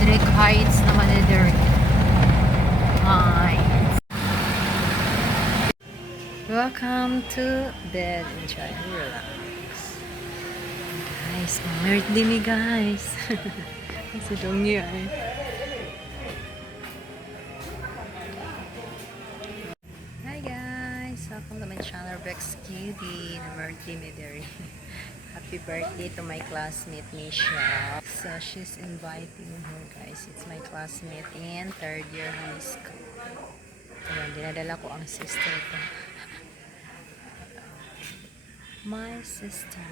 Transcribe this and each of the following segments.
Drake Heights naman ni Derek. Heights. Welcome to bed and try to relax. Guys, birthday me guys. Kasi dong yun. Hi guys, welcome to my channel Bex Cutie. Birthday me Derek. Happy birthday to my classmate Michelle. So she's inviting her guys. It's my classmate in 3rd year high school. Ayan, dinadala ko ang sister ko. My sister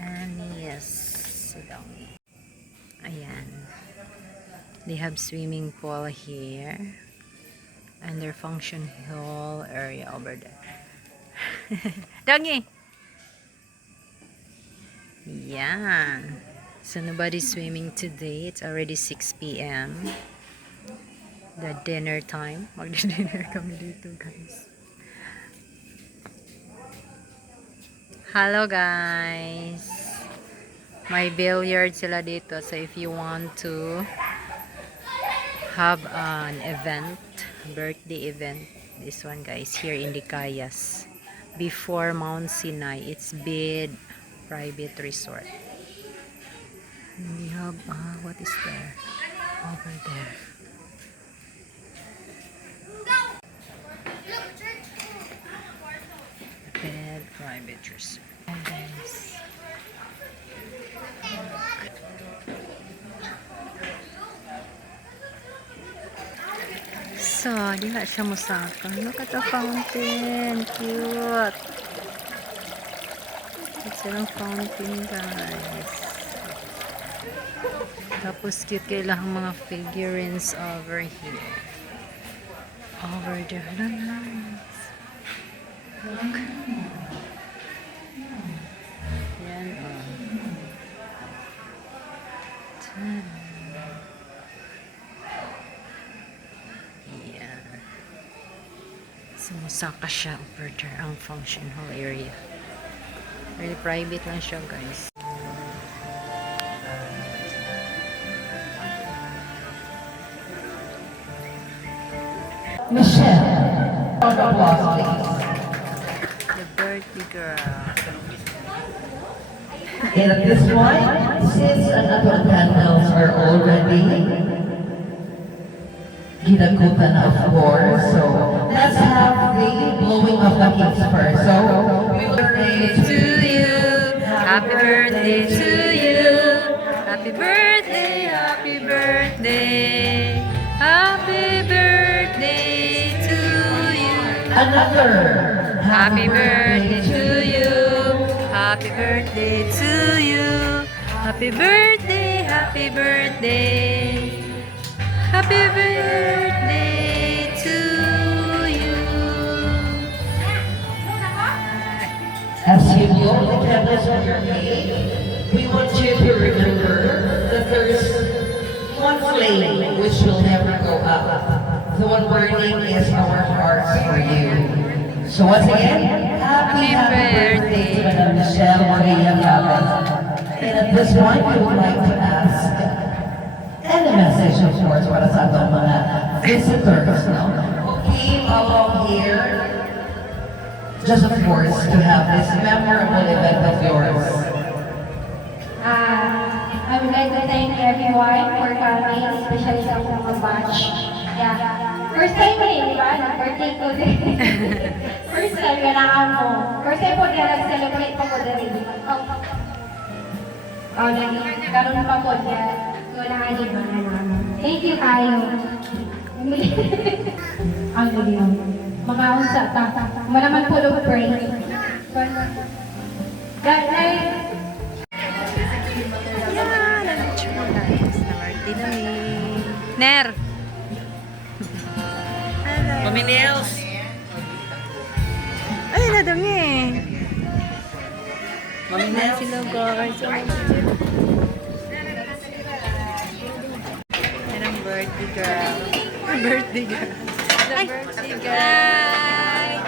Ernest. Ayan. They have swimming pool here. And their function hall area over there. Doggy! Yan. So nobody's swimming today. It's already 6 p.m. The dinner time. Mag-dinner kami dito guys. Hello guys. May billiard sila dito. So if you want to have an event, birthday event, this one guys, here in Dicayas. Before Mount Sinai. It's bid private resort. And we have what is there over there? Bed private resort. And guys, so di na siya musaka. Look at the fountain, cute. It's a fountain guys. Tapos cute kailang mga figurines over here. Over there. Nice. Look. Yan oh. Yan. Sumusaka siya over there ang function hall area. Really private lang siya guys. Michelle, round of applause, please. The birthday girl. And at this point, since another candles are already ginagutan, of course, so let's have the blowing of the cakes first. So, we will pray To you, happy birthday to you. Happy birthday, happy birthday. Happy birthday to you. another Happy birthday to you. Happy birthday to you. Happy birthday, happy birthday. Happy birthday to you. As you blow the candles on your cake, we want you to remember that there's one flame which will never go up. The one burning is our hearts for you. So once again, happy birthday to Madam Michelle Maria Chavez. And at this point, we would like to ask, and a message of course para sa atong mga visitors, no? Who came along here just of course to have this memorable event of yours. I would like to thank everyone for coming, especially sa akong mga batch. Yeah. First time ko di ba? Birthday ko din. First time ka na mo. First time po niya nag-celebrate pa ko din. Karoon pa po niya. So, nakagin mo na namin. Thank you kayo. Ang gabi mo. Mga unsa, malaman po ng break. Yan, ang tsura guys. Na birthday na ni Ner. Hello. Mami Nels. Ay, nadami eh. Mami Nels. Sila guys. Yan ang birthday girl. Birthday girl. The birthday girl.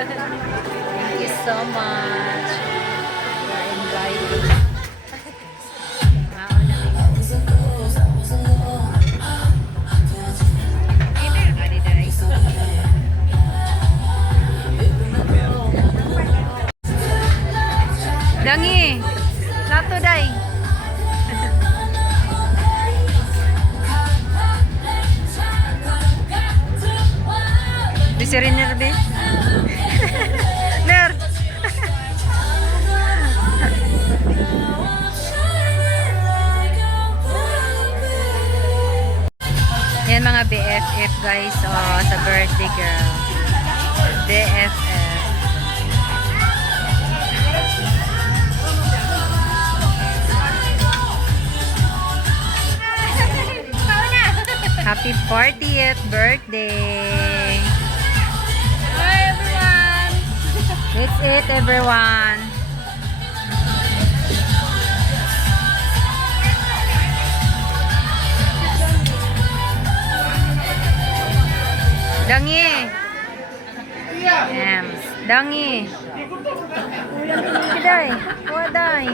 Thank you so much for inviting. Wow, si Riner, be. Ner! Yan mga BFF guys, oh, sa birthday girl. BFF. Happy 40th birthday! Hi everyone! That's it, everyone. Dangi. Ems. Dangi. Kiday. Waday.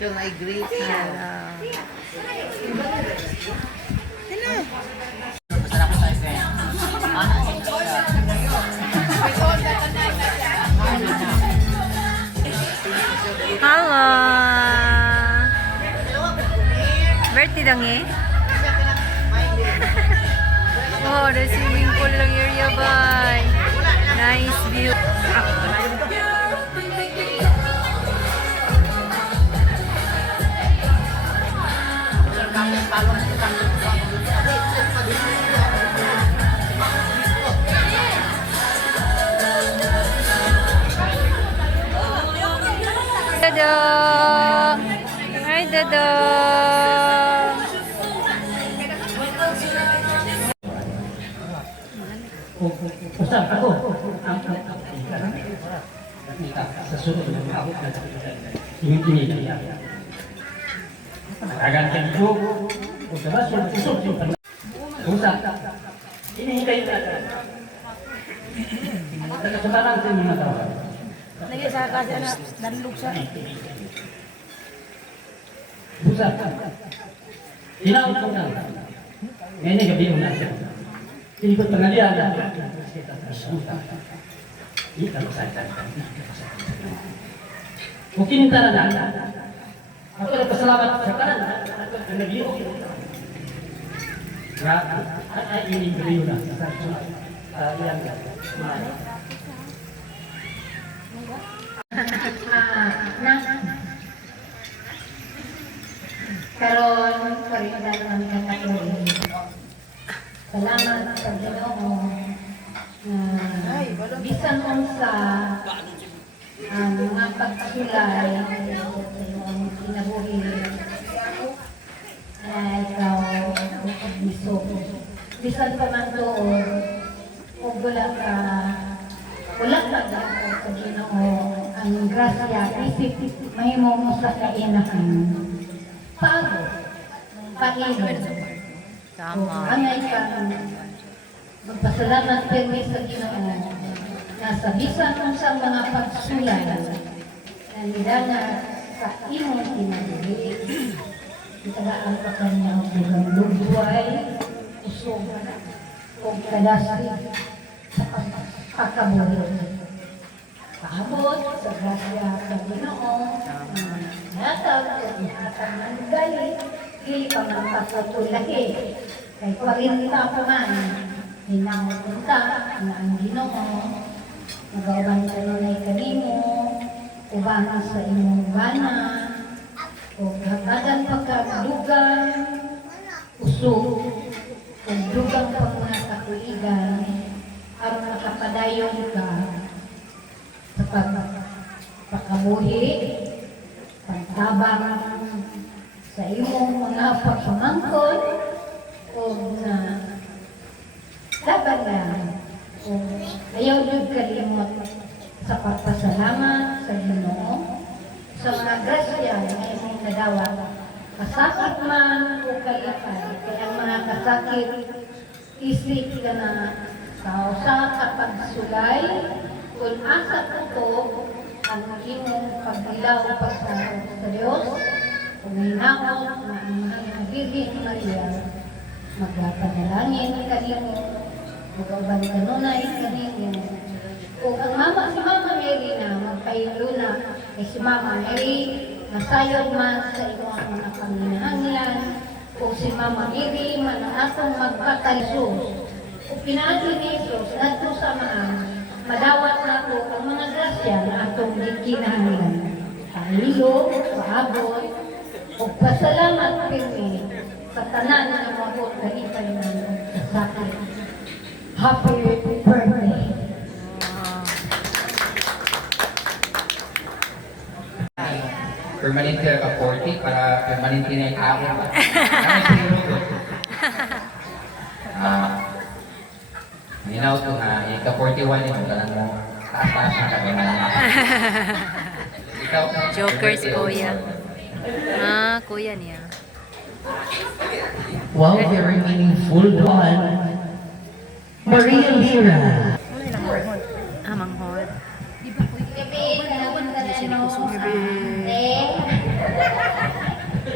Shall I greet you? Halo. Birthday Dangi. Oh, the swimming pool lang area, bye. Nice view. Dodong! Hi, Dodong! Ustaz, ako. Sa sunod na ako. Yung tinila. Agan ko. Kung sabas, usok yung pag... Ustaz, hinihintay natin. Nagkasabaran sa mga tao. Nag-isa kasi na nanlug siya. Ustaz, hinaot ko na. Ngayon gabi yung nasa. Ikot pengadilan. Mungkin ntar ada. Aku ada peselamat sekarang. Ada dia. Ya, ini beliau lah. Yang Karon parindan ang katatuloy. Salamat sa Ginoo. Bisan kung sa mga pagsulay sa iyong kinabuhi na ikaw biso. Bisan pa man doon, kung wala ka ako sa Ginoo ang grasya, isip mahimo mo sa kainahan. Paano? Paano? Tama. Angay ka magpasalamat pirmi sa Ginoo na sa bisan kung sa mga pagsulay na nidana sa imong kinabuhi. Itagaan pa kanya ang bugang lugway, usog, o kadasi sa pagkakabuhi. Paabot sa grasya sa Ginoo, natag at ihatag ng galit, dili pa man pagkatulahi. Kay 40 pa man, hinangupunta na ang Ginoo, nagawang kanunay kanimo, ubangan sa imong bana, o hatagan pagkadugan, usog, o dugang pag mga katuligan, aron makapadayon ka sa pagkabuhi, pagtabang sa imong mga pagpamangkon, o na dapat na o ayaw nyo kalimot sa pagpasalamat sa Ginoo sa mga grasya na imong nadawat. Kasakit man o kalakay, kaya ang mga kasakit isip ka na sa usa ka pagsulay kung asa ko ang imong pagbilaw pagsa sa Dios kung hinaot na ang mga Birhen Maria magpapanalangin kanimo magauban kanunay kanimo o ang si Mama Mary na magpailo na kay si Mama Mary Masayod man sa imo ang mga kaminahanglan, o si Mama Miri man ang atong magpatalisos. O pinaagi ni Jesus, nato sa madawat nato ang mga grasya na atong gikinahanglan. Pahalilo, paabot, o pasalamat pirmi sa tanan na mabot na itay na sa akin. Happy birthday! Permanente ka 40 para permanente na yung tao. Kami siguro ko. Minaw to nga, ika 41 yun, talang mo, taas-taas na kami na. Ikaw, Jokers, kuya. Kuya niya. Wow, very meaningful one. Maria Lira. Manghod. Gabi, kalabon ka na no.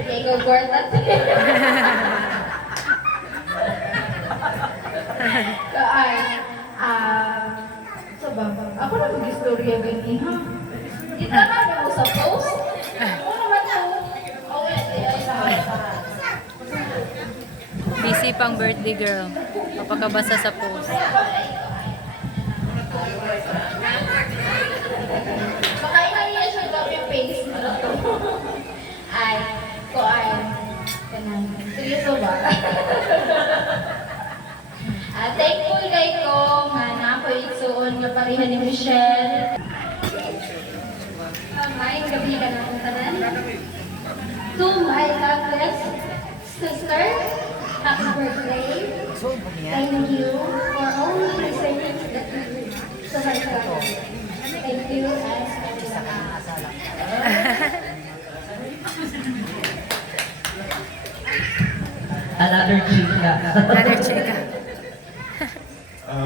Diego Gortat. Ay, so ba? Ako na mag-istorya gani, ha? Di tama na mo sa post? Ako naman to. Ay, sa Busy pang birthday girl. Papakabasa sa post. Makain niya siya copy paste. Ay, ko ay. Kanang, seryoso ba? Thankful kay ko nga na ako igsuon nga parihan ni Michelle. Maayong gabi ka na kung tanan. To my loveless sister, happy birthday. Thank you for all the blessings that you do to my God. Thank you as Another chika. Another chika.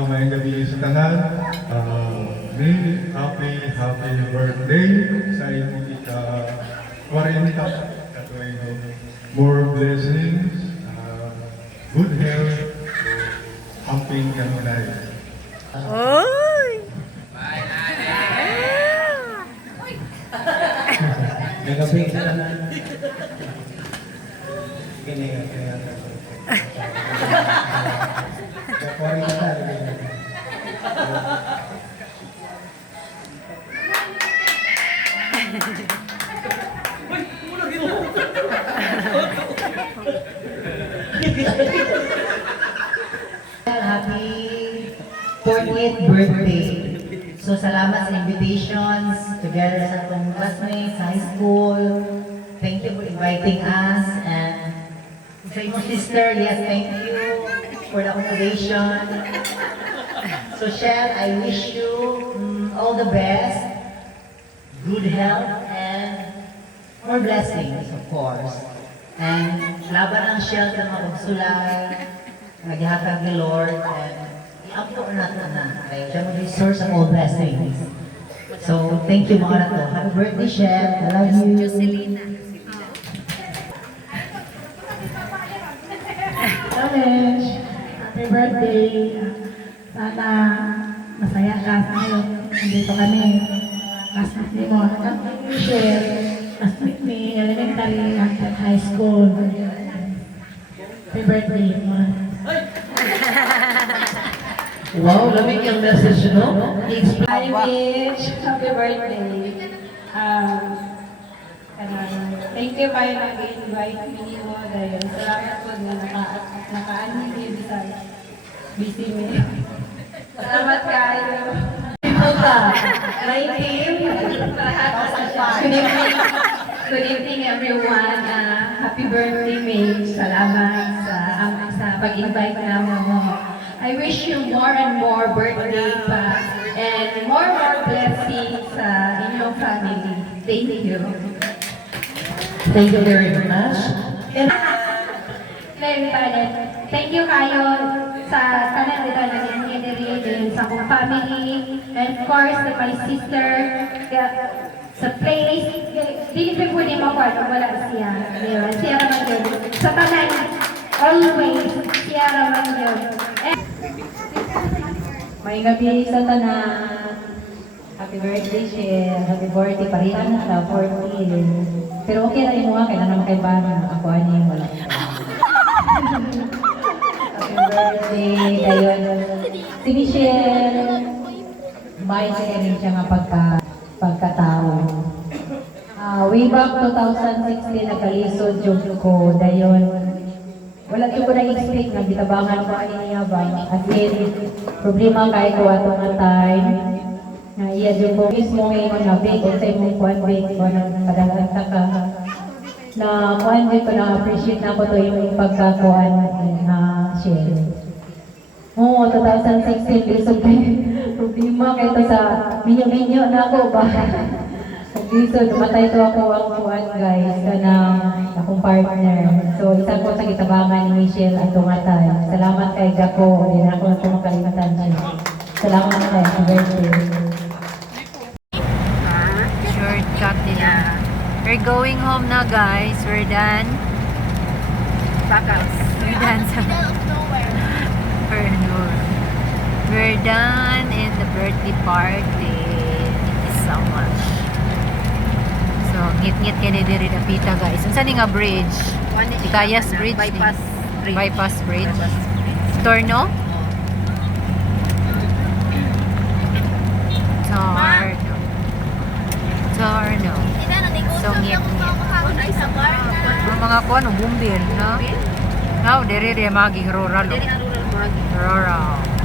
Mayang gabi sa tanan. Happy birthday sa imong ika-40 katuig more blessings, good health, happy and life. Oy! Nagabing sa tanan. Kini. Kapori na tayo. Happy 40th birthday. So salamat sa invitations together sa atong classmates sa high school. Thank you for inviting us, and sa imong sister, yes, thank you for the accommodation. So Shell, I wish you all the best, good health, and more blessings, of course. And laban ang Shell sa mga pagsulay, naghatag ni Lord, and i-upload natin na. Kaya siya mo the source of all blessings. So, thank you mga nato. Happy birthday, Shell. I love you. Challenge. Happy birthday. Sana masaya ka sa ngayon. Nandito kami. Classmate ni mo. Share. Classmate ni elementary hanggang high school. Happy birthday. Wow, lamig yung message, no? Hi, Mitch. Happy birthday. Thank you kayo nag-invite me mo dahil salamat po na naka-ano niyo sa busy me. Salamat kayo. Puta, my team. Good evening. Good evening everyone. Happy birthday, Mitch. Salamat sa pag-invite namin mo. I wish you more and more birthday pa and more blessings sa inyong family. Thank you. Thank you very much. And Thank you kayo sa tanan dito na nag-engineering sa akong family and of course to my sister sa place. Dili pa po niya makuha wala siya. Diba? Siya naman yun. Sa tanan, always, siya naman yun. May gabi sa tanan. Happy birthday, Shell. Happy birthday, parihan na sa 14. Pero okay na rin mo nga, kaya naman kay Bana. Ako ano yung wala. Happy birthday, dayon. Si Michelle, may rin siya nga pagkatao. Way back 2016, nakalisod yung ko, dayon. Wala ko na-expect na bitabangan ko ay niya ba. At in, problema kahit ko ato nga time. Na iya yung ko mismo ngayon na big o sa imong kuwan big o nagpadagan ka ka. Na kuwan big ko na-appreciate na ko to yung pagkakuan na share. Oo, 2016, lisod kayo. Problema kayo to sa minyo-minyo na ako ba. Lisod, dumatay to ako ang kuwan guys, kanang akong partner. So, isa ko sa kitabangan ni Michelle at tungatay. Salamat kay Jaco, hindi na ako makalimutan siya. Salamat kay happy birthday. Shortcut nila. We're going home na guys. We're done. We're done sa... We're done in the birthday party. Thank you so much. So, ngit-ngit kini diri dapita guys. Unsa ni nga bridge? Tikayas Bridge. Bypass Bridge. Torno? Torno. So, ngit-ngit. Ang mga kuan, bumbir, no? Now, diri maging rural. Rural.